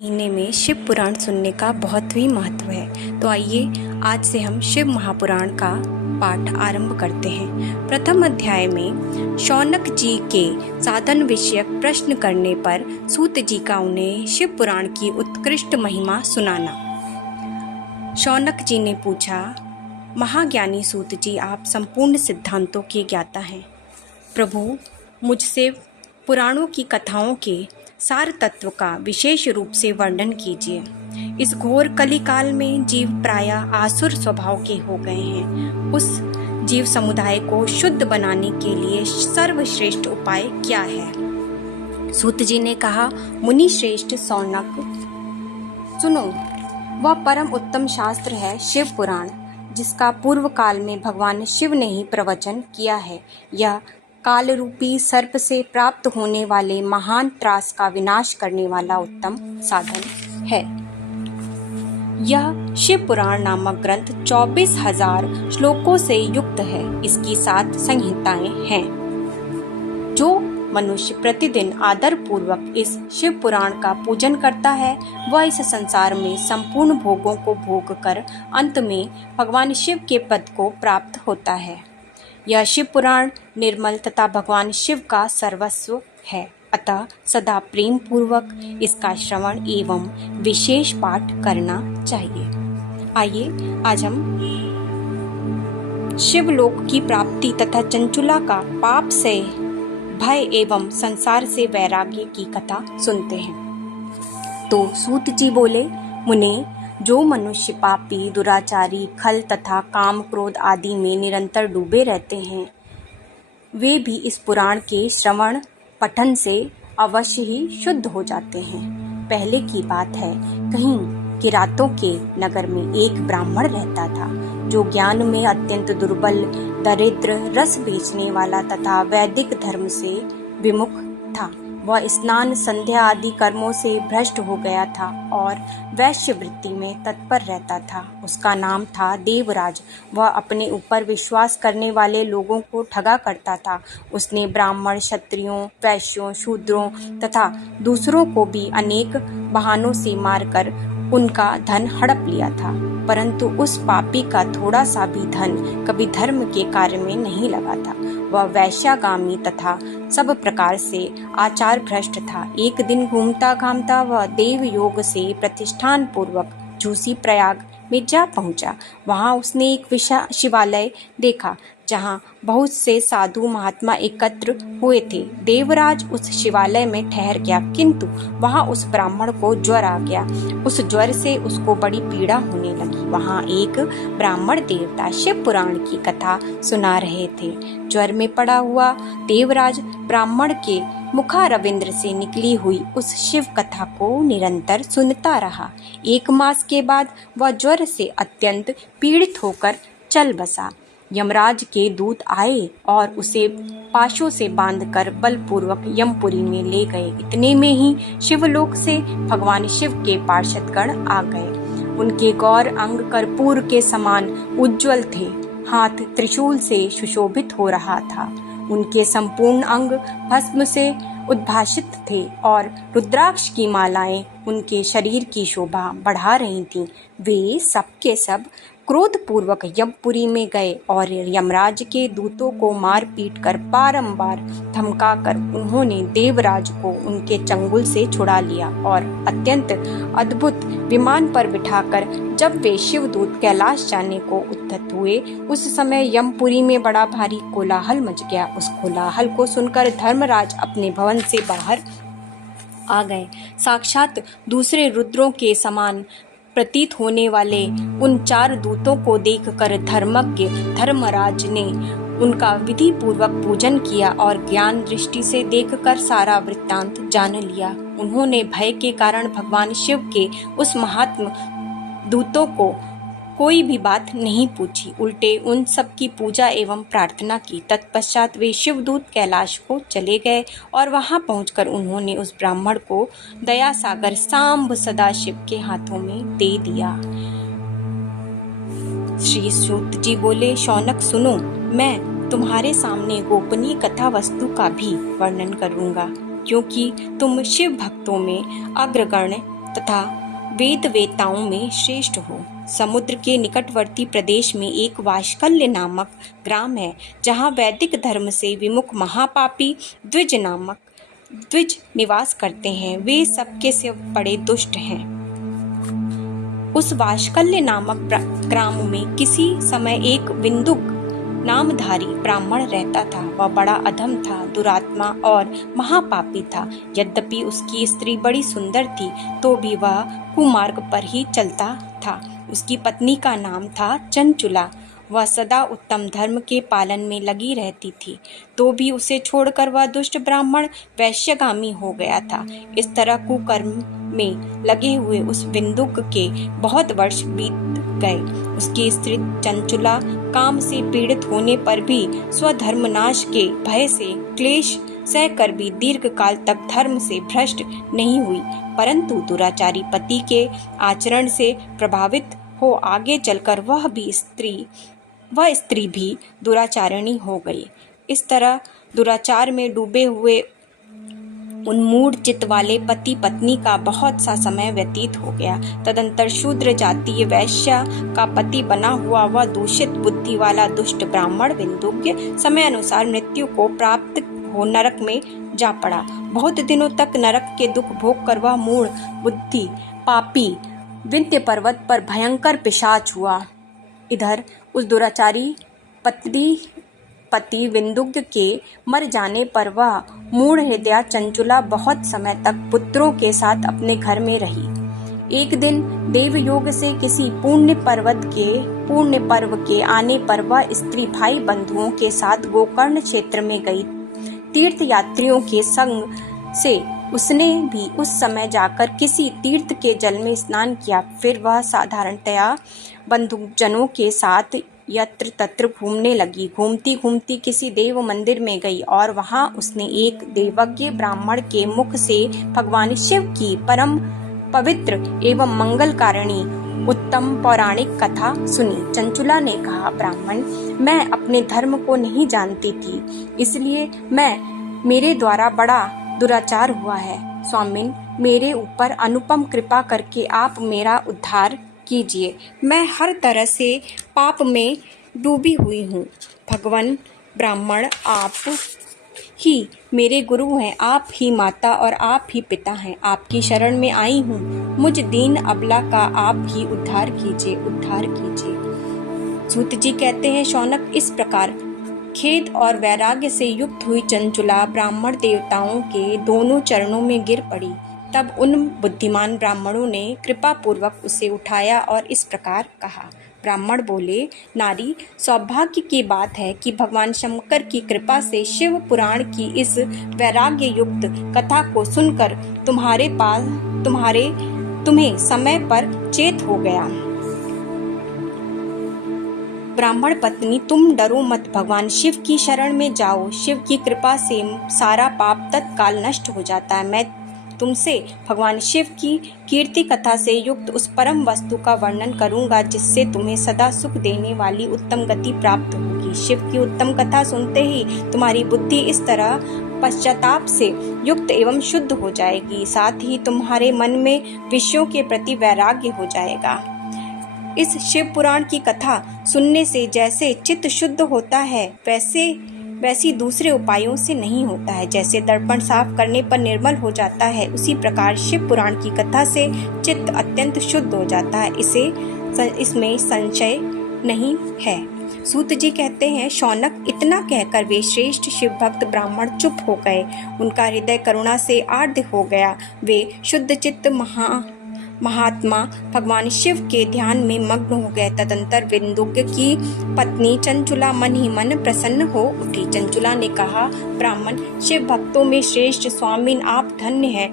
महीने में शिव पुराण सुनने का बहुत ही महत्व है। तो आइए आज से हम शिव महापुराण का पाठ आरंभ करते हैं। प्रथम अध्याय में शौनक जी के साधन विषयक प्रश्न करने पर सूत जी का उन्हें शिव पुराण की उत्कृष्ट महिमा सुनाना। शौनक जी ने पूछा, महाज्ञानी सूत जी, आप संपूर्ण सिद्धांतों के ज्ञाता हैं। प्रभु, मुझसे पुराणों की कथाओं के सार तत्व का विशेष रूप से वर्णन कीजिए। इस घोर कलिकाल में जीव प्रायः आसुर स्वभाव के हो गए हैं। उस जीव समुदाय को शुद्ध बनाने के लिए सर्वश्रेष्ठ उपाय क्या है? सूत जी ने कहा, मुनि श्रेष्ठ शौनक, सुनो, वह परम उत्तम शास्त्र है शिव पुराण, जिसका पूर्व काल में भगवान शिव ने ही प्रवचन किया है। यह काल रूपी सर्प से प्राप्त होने वाले महान त्रास का विनाश करने वाला उत्तम साधन है। यह शिव पुराण नामक ग्रंथ 24,000 श्लोकों से युक्त है। इसकी 7 संहिताएं हैं। जो मनुष्य प्रतिदिन आदर पूर्वक इस शिव पुराण का पूजन करता है, वह इस संसार में संपूर्ण भोगों को भोग कर अंत में भगवान शिव के पद को प्राप्त होता है। यह शिव पुराण निर्मल तथा भगवान शिव का सर्वस्व है। अतः सदा प्रेम पूर्वक इसका श्रवण एवं विशेष पाठ करना चाहिए। आइए आज हम शिवलोक की प्राप्ति तथा चंचुला का पाप से भय एवं संसार से वैराग्य की कथा सुनते हैं। तो सूत जी बोले, मुने, जो मनुष्य पापी, दुराचारी, खल तथा काम क्रोध आदि में निरंतर डूबे रहते हैं, वे भी इस पुराण के श्रवण पठन से अवश्य ही शुद्ध हो जाते हैं। पहले की बात है, कहीं किरातों के नगर में एक ब्राह्मण रहता था, जो ज्ञान में अत्यंत दुर्बल, दरिद्र, रस बेचने वाला तथा वैदिक धर्म से विमुख था। वह स्नान, संध्या आदि कर्मों से भ्रष्ट हो गया था और वैश्य वृत्ति में तत्पर रहता था। उसका नाम था देवराज। वह अपने ऊपर विश्वास करने वाले लोगों को ठगा करता था। उसने ब्राह्मण, क्षत्रियों, वैश्यों, शूद्रों तथा दूसरों को भी अनेक बहानों से मारकर उनका धन हड़प लिया था, परंतु उस पापी का थोड़ा सा भी धन कभी धर्म के कार्य में नहीं लगा था। वह वैश्यागामी तथा सब प्रकार से आचार भ्रष्ट था। एक दिन घूमता घामता वह देव योग से प्रतिष्ठान पूर्वक झूसी प्रयाग में जा पहुंचा। वहां उसने एक विशाल शिवालय देखा, जहां बहुत से साधु महात्मा एकत्र हुए थे। देवराज उस शिवालय में ठहर गया, किंतु वहां उस ब्राह्मण को ज्वर आ गया। उस ज्वर से उसको बड़ी पीड़ा होने लगी। वहां एक ब्राह्मण देवता शिव पुराण की कथा सुना रहे थे। ज्वर में पड़ा हुआ देवराज ब्राह्मण के मुखारविंद से निकली हुई उस शिव कथा को निरंतर सुनता रहा। 1 मास के बाद वह ज्वर से अत्यंत पीड़ित होकर चल बसा। यमराज के दूत आए और उसे पाशों से बांधकर बलपूर्वक यमपुरी में ले गए। इतने में ही शिवलोक से भगवान शिव के पार्षदगण आ गए। उनके गौर अंग कर्पूर के समान उज्ज्वल थे। हाथ त्रिशूल से सुशोभित हो रहा था। उनके संपूर्ण अंग भस्म से उद्भासित थे और रुद्राक्ष की मालाएं उनके शरीर की शोभा बढ़ा रही थीं। वे सब के सब क्रोधपूर्वक यमपुरी में गए और यमराज के दूतों को मार पीट कर बारंबार धमकाकर उन्होंने देवराज को उनके चंगुल से छुड़ा लिया और अत्यंत अद्भुत विमान पर बिठाकर जब वे शिवदूत कैलाश जाने को उद्यत हुए, उस समय यमपुरी में बड़ा भारी कोलाहल मच गया। उस कोलाहल को सुनकर धर्मराज अपने भवन से बाहर आ गए। साक्षात दूसरे रुद्रों के समान प्रतीत होने वाले उन 4 दूतों को देखकर धर्मज्ञ धर्मराज ने उनका विधि पूर्वक पूजन किया और ज्ञान दृष्टि से देखकर सारा वृत्तांत जान लिया। उन्होंने भय के कारण भगवान शिव के उस महात्म दूतों को कोई भी बात नहीं पूछी, उल्टे उन सब की पूजा एवं प्रार्थना की। तत्पश्चात वे शिवदूत कैलाश को चले गए और वहां पहुंचकर उन्होंने उस ब्राह्मण को दया सागर सांब सदाशिव के हाथों में दे दिया। श्री सूत जी बोले, शौनक सुनो, मैं तुम्हारे सामने गोपनीय कथा वस्तु का भी वर्णन करूंगा, क्योंकि तुम शिव भक्तों में अग्रगण्य तथा वेद वेताओं में श्रेष्ठ हो। समुद्र के निकटवर्ती प्रदेश में एक वाशकल्य नामक ग्राम है, जहाँ वैदिक धर्म से विमुख महापापी द्विज निवास करते हैं। वे सबके से बड़े दुष्ट हैं। उस वाशकल्य नामक ग्राम में किसी समय एक विंदुक नामधारी ब्राह्मण रहता था। वह बड़ा अधम था, दुरात्मा और महापापी था। यद्यपि उसकी स्त्री बड़ी सुंदर थी, तो भी वह कुमार्ग पर ही चलता था। उसकी पत्नी का नाम था चंचुला। वह सदा उत्तम धर्म के पालन में लगी रहती थी, तो भी उसे छोड़कर वह दुष्ट ब्राह्मण वैश्यगामी हो गया था। इस तरह कुकर्म में लगे हुए उस विंदुक के बहुत वर्ष बीत गए। उसकी स्त्री चंचुला काम से पीड़ित होने पर भी स्वधर्मनाश के भय से क्लेश सहकर भी दीर्घ काल तक धर्म से भ्रष्ट नहीं हुई, परंतु दुराचारी पति के आचरण से प्रभावित हो आगे चलकर वह स्त्री भी दुराचारिणी हो गई। इस तरह दुराचार में डूबे हुए उन्मूढ़ चित्त वाले पति पत्नी का बहुत सा समय व्यतीत हो गया। तदंतर शूद्र जातीय वैश्य का पति बना हुआ वह दूषित बुद्धि वाला दुष्ट ब्राह्मण विंदुज्ञ समय अनुसार मृत्यु को प्राप्त हो नरक में जा पड़ा। बहुत दिनों तक नरक के दुख भोग कर वह मूढ़ बुद्धि पापी विंध्य पर्वत पर भयंकर पिशाच हुआ। इधर उस दुराचारी पति विंदुज्ञ के मर जाने पर वह मूढ़ हृदया चंचुला बहुत समय तक पुत्रों के साथ अपने घर में रही। एक दिन देवयोग से किसी पुण्य पर्व के आने पर वह स्त्री भाई बंधुओं के साथ गोकर्ण क्षेत्र में गई। तीर्थ यात्रियों के संग से उसने भी उस समय जाकर किसी तीर्थ के जल में स्नान किया। फिर वह साधारणतया बंधुजनों के साथ यत्र तत्र घूमने लगी। घूमती घूमती किसी देव मंदिर में गई और वहां उसने एक देवज्ञ ब्राह्मण के मुख से भगवान शिव की परम पवित्र एवं मंगलकारिणी उत्तम पौराणिक कथा सुनी। चंचुला ने कहा, ब्राह्मण, मैं अपने धर्म को नहीं जानती थी, इसलिए मेरे द्वारा बड़ा दुराचार हुआ है। स्वामिन, मेरे ऊपर अनुपम कृपा करके आप मेरा उद्धार कीजिए। मैं हर तरह से पाप में डूबी हुई हूँ। भगवान ब्राह्मण, आप ही मेरे गुरु हैं, आप ही माता और आप ही पिता हैं। आपकी शरण में आई हूँ। मुझ दीन अबला का आप ही उद्धार कीजिए, उद्धार कीजिए। सूत जी कहते हैं, शौनक, इस प्रकार खेद और वैराग्य से युक्त हुई चंचुला ब्राह्मण देवताओं के दोनों चरणों में गिर पड़ी। तब उन बुद्धिमान ब्राह्मणों ने कृपा पूर्वक उसे उठाया और इस प्रकार कहा। ब्राह्मण बोले, नारी, सौभाग्य की बात है कि भगवान शंकर की कृपा से शिव पुराण की इस वैराग्य युक्त कथा को सुनकर तुम्हें समय पर चेत हो गया। ब्राह्मण पत्नी, तुम डरो मत, भगवान शिव की शरण में जाओ। शिव की कृपा से सारा पाप तत्काल नष्ट हो जाता है। मैं तुमसे भगवान शिव की कीर्ति कथा से युक्त उस परम वस्तु का वर्णन करूंगा, जिससे तुम्हें सदा सुख देने वाली उत्तम गति प्राप्त होगी। शिव की उत्तम कथा सुनते ही तुम्हारी बुद्धि इस तरह पश्चाताप से युक्त एवं शुद्ध हो जाएगी, साथ ही तुम्हारे मन में विषयों के प्रति वैराग्य हो जाएगा। इस शिव पुराण की कथा सुनने से जैसे चित्त शुद्ध होता है, वैसी दूसरे उपायों से नहीं होता है। जैसे दर्पण साफ करने पर निर्मल हो जाता है, उसी प्रकार शिव पुराण की कथा से चित्त अत्यंत शुद्ध हो जाता है। इसमें संशय नहीं है। सूत जी कहते हैं, शौनक, इतना कहकर वे श्रेष्ठ शिव भक्त ब्राह्मण चुप हो गए। उनका हृदय करुणा से आर्द्र हो गया। वे शुद्ध चित्त महात्मा भगवान शिव के ध्यान में मग्न हो गए। तदंतर विंदुज्ञ की पत्नी चंचुला मन ही मन प्रसन्न हो उठी। चंचुला ने कहा, ब्राह्मण, शिव भक्तों में श्रेष्ठ स्वामिन, आप धन्य हैं,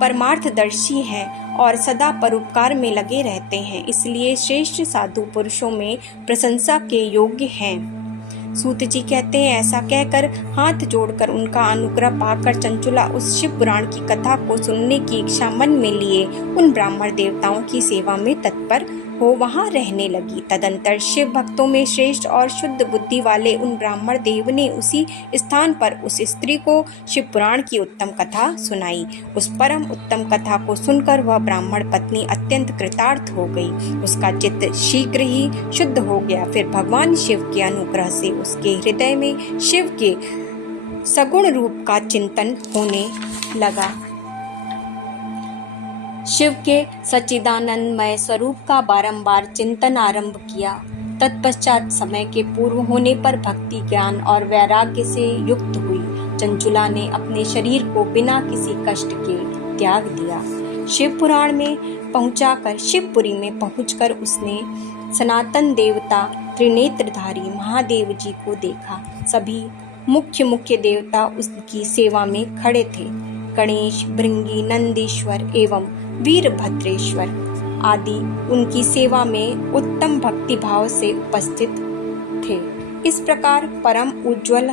परमार्थदर्शी हैं और सदा परोपकार में लगे रहते हैं, इसलिए श्रेष्ठ साधु पुरुषों में प्रशंसा के योग्य हैं। सूत जी कहते हैं, ऐसा कहकर हाथ जोड़कर उनका अनुग्रह पाकर चंचुला उस शिव पुराण की कथा को सुनने की इच्छा मन में लिए उन ब्राह्मण देवताओं की सेवा में तत्पर हो वहाँ रहने लगी। तदंतर शिव भक्तों में श्रेष्ठ और शुद्ध बुद्धि वाले उन ब्राह्मण देव ने उसी स्थान पर उस स्त्री को शिव पुराण की उत्तम कथा सुनाई। उस परम उत्तम कथा को सुनकर वह ब्राह्मण पत्नी अत्यंत कृतार्थ हो गई। उसका चित्त शीघ्र ही शुद्ध हो गया। फिर भगवान शिव के अनुग्रह से उसके हृदय में शिव के सगुण रूप का चिंतन होने लगा। शिव के सच्चिदानंदमय स्वरूप का बारंबार चिंतन आरंभ किया। तत्पश्चात समय के पूर्व होने पर भक्ति, ज्ञान और वैराग्य से युक्त हुई चंचुला ने अपने शरीर को बिना किसी कष्ट के त्याग दिया। शिव पुराण में पहुंचाकर शिवपुरी में पहुंचकर उसने सनातन देवता त्रिनेत्रधारी महादेव जी को देखा। सभी मुख्य देवता उसकी सेवा में खड़े थे। गणेश, भृंगी, नंदीश्वर एवं वीरभद्रेश्वर आदि उनकी सेवा में उत्तम भक्ति भाव से उपस्थित थे। इस प्रकार परम उज्ज्वल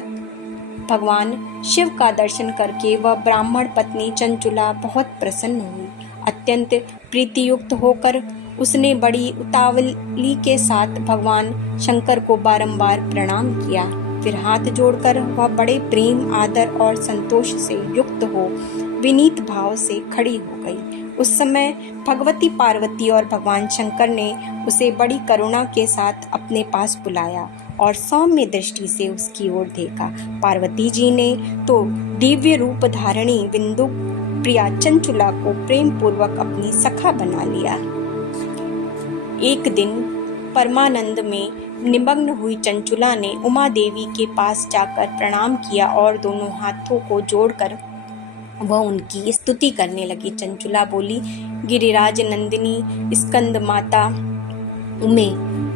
भगवान शिव का दर्शन करके वह ब्राह्मण पत्नी चंचुला बहुत प्रसन्न हुई। अत्यंत प्रीतियुक्त होकर उसने बड़ी उतावली के साथ भगवान शंकर को बारंबार प्रणाम किया। फिर हाथ जोड़कर वह बड़े प्रेम, आदर और संतोष से युक्त हो विनीत भाव से खड़ी हो गई। उस समय भगवती पार्वती और भगवान शंकर ने उसे बड़ी करुणा के साथ अपने पास बुलाया और सौम्य दृष्टि से उसकी ओर देखा। पार्वती जी ने तो दिव्य रूप धारणी बिंदु प्रिया चंचुला को प्रेम पूर्वक अपनी सखा बना लिया। एक दिन परमानंद में निमग्न हुई चंचुला ने उमा देवी के पास जाकर प्रणाम किया और दोनों हाथों को जोड़कर वह उनकी स्तुति करने लगी। चंचुला बोली, गिरिराज नंदिनी स्कंद माता उमे,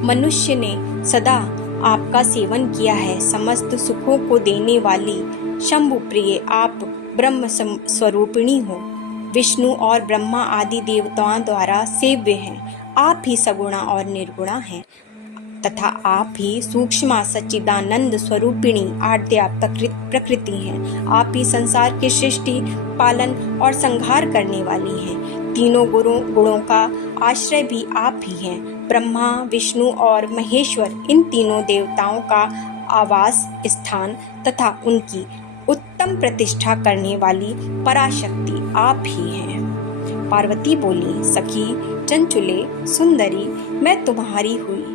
मनुष्य ने सदा आपका सेवन किया है। समस्त सुखों को देने वाली शंभु प्रिय आप ब्रह्म स्वरूपिणी हो। विष्णु और ब्रह्मा आदि देवताओं द्वारा सेव्य हैं। आप ही सगुणा और निर्गुणा हैं तथा आप ही सूक्ष्म सच्चिदानंद स्वरूपिणी आद्या प्रकृति हैं। आप ही संसार की सृष्टि, पालन और संहार करने वाली हैं। तीनों गुणों का आश्रय भी आप ही हैं। ब्रह्मा, विष्णु और महेश्वर इन तीनों देवताओं का आवास स्थान तथा उनकी उत्तम प्रतिष्ठा करने वाली पराशक्ति आप ही हैं। पार्वती बोली, सखी चंचुले सुंदरी, मैं तुम्हारी हुई।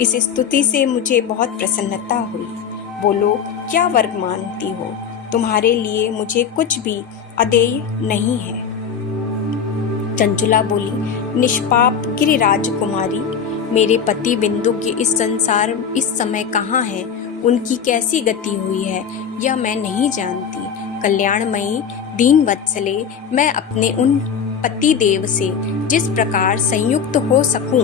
इस स्तुति से मुझे बहुत प्रसन्नता हुई। बोलो, क्या वर मांगती हो? तुम्हारे लिए मुझे कुछ भी अदेय नहीं है। चंचुला बोली, निष्पाप गिरिराज कुमारी, मेरे पति बिंदु के इस समय कहाँ है? उनकी कैसी गति हुई है यह मैं नहीं जानती। कल्याणमयी दीन वत्सले, मैं अपने उन पति देव से जिस प्रकार संयुक्त हो सकूं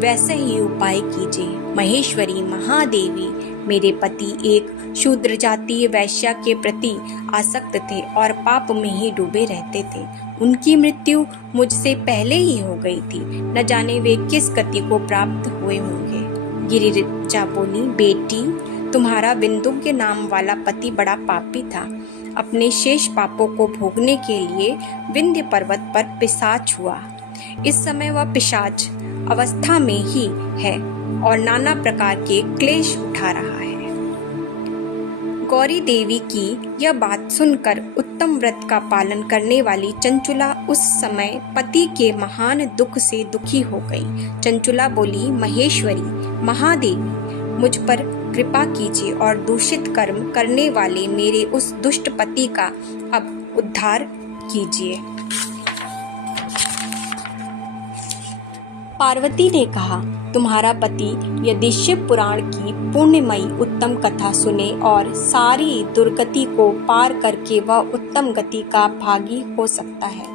वैसे ही उपाय कीजिए। महेश्वरी महादेवी, मेरे पति एक शूद्र जातीय वैश्या के प्रति आसक्त थे और पाप में ही डूबे रहते थे। उनकी मृत्यु मुझसे पहले ही हो गई थी। न जाने वे किस गति को प्राप्त हुए होंगे। गिरिजा बोली, बेटी, तुम्हारा बिंदु के नाम वाला पति बड़ा पापी था। अपने शेष पापों को भोगने के लिए विंध्य पर्वत पर पिशाच हुआ। इस समय वह पिशाच अवस्था में ही है और नाना प्रकार के क्लेश उठा रहा है। गौरी देवी की यह बात सुनकर उत्तम व्रत का पालन करने वाली चंचुला उस समय पति के महान दुख से दुखी हो गई। चंचुला बोली, महेश्वरी महादेवी, मुझ पर कृपा कीजिए और दूषित कर्म करने वाले मेरे उस दुष्ट पति का अब उद्धार कीजिए। पार्वती ने कहा, तुम्हारा पति यदि शिव पुराण की पुण्यमयी उत्तम कथा सुने और सारी दुर्गति को पार करके वह उत्तम गति का भागी हो सकता है।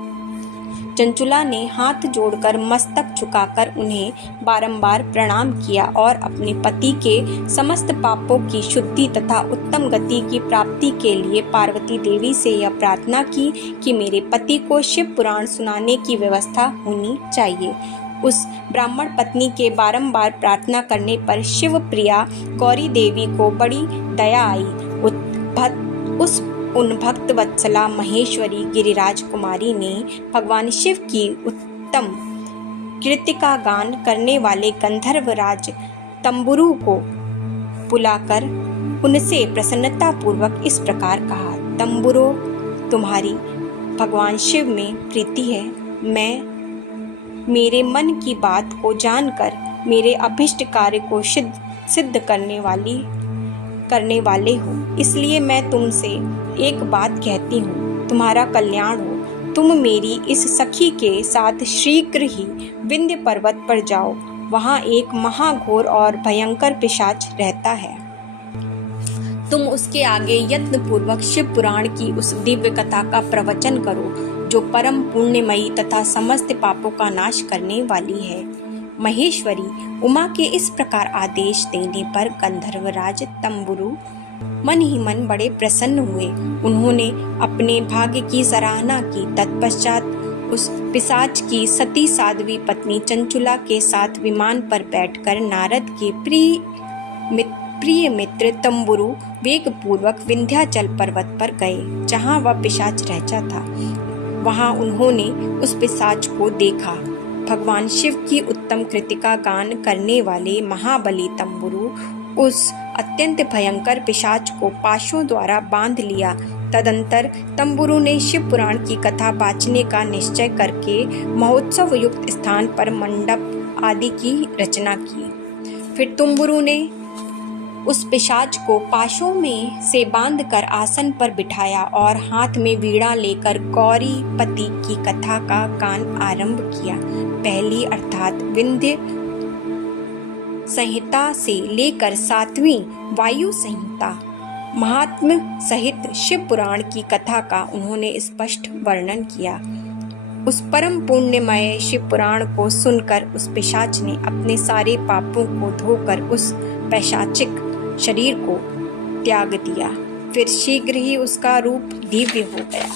चंचुला ने हाथ जोड़कर मस्तक झुकाकर उन्हें बारंबार प्रणाम किया और अपने पति के समस्त पापों की शुद्धि तथा उत्तम गति की प्राप्ति के लिए पार्वती देवी से यह प्रार्थना की कि मेरे पति को शिव पुराण सुनाने की व्यवस्था होनी चाहिए। उस ब्राह्मण पत्नी के बारंबार प्रार्थना करने पर शिव प्रिया गौरी देवी को बड़ी दया आई। उन भक्त वत्सला महेश्वरी गिरिराज कुमारी ने भगवान शिव की उत्तम कृतिका गान करने वाले गंधर्वराज तंबुरु को बुलाकर उनसे प्रसन्नतापूर्वक इस प्रकार कहा, तंबुरो, तुम्हारी भगवान शिव में प्रीति है। मेरे मन की बात को जानकर मेरे अभिष्ट कार्य को सिद्ध करने वाले हो, इसलिए मैं तुमसे एक बात कहती हूँ, तुम्हारा कल्याण हो। तुम मेरी इस सखी के साथ शीघ्र ही विंध्य पर्वत पर जाओ। वहाँ एक महाघोर और भयंकर पिशाच रहता है। तुम उसके आगे यत्नपूर्वक शिव पुराण की उस दिव्य कथा का प्रवचन करो, जो परम पुण्यमयी तथा समस्त पापों का नाश करने वाली है। महेश्वरी उमा के इस प्रकार आदेश देने पर गंधर्वराज तंबुरु मन ही मन बड़े प्रसन्न हुए। उन्होंने अपने भाग्य की सराहना की। तत्पश्चात उस पिशाच की सती साध्वी पत्नी चंचुला के साथ विमान पर बैठकर नारद के प्रिय मित्र तंबुरु वेगपूर्वक विंध्याचल पर्वत पर गए, जहाँ वह पिशाच रहता था। वहाँ उन्होंने उस पिशाच को देखा। भगवान शिव की उत्तम कृतिका गान करने वाले महाबली तंबुरु उस अत्यंत भयंकर पिशाच को पाशों द्वारा बांध लिया। तदंतर तंबुरु ने शिव पुराण की कथा बाँचने का निश्चय करके महोत्सव युक्त स्थान पर मंडप आदि की रचना की। फिर तंबुरु ने उस पिशाच को पाशों में से बांधकर आसन पर बिठाया और हाथ में वीणा लेकर गौरी पति की कथा का गान आरंभ किया। पहली अर्थात विंध्य संहिता से लेकर 7वीं वायु संहिता महात्म्य सहित शिव पुराण की कथा का उन्होंने स्पष्ट वर्णन किया। उस परम पुण्यमय शिव पुराण को सुनकर उस पिशाच ने अपने सारे पापों को धोकर उस पैशाचिक शरीर को त्याग दिया। फिर शीघ्र ही उसका रूप दिव्य हो गया।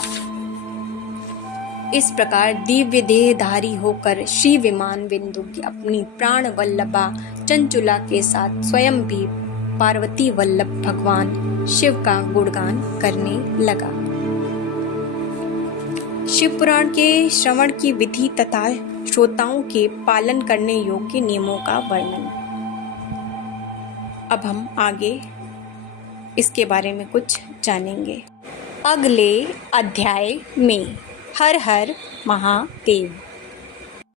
इस प्रकार दिव्य देहधारी होकर श्री विमान बिंदु की अपनी प्राण वल्लभा चंचुला के साथ स्वयं भी पार्वती वल्लभ भगवान शिव का गुणगान करने लगा। शिव पुराण के श्रवण की विधि तथा श्रोताओं के पालन करने योग्य नियमों का वर्णन। अब हम आगे इसके बारे में कुछ जानेंगे अगले अध्याय में। हर हर महादेव।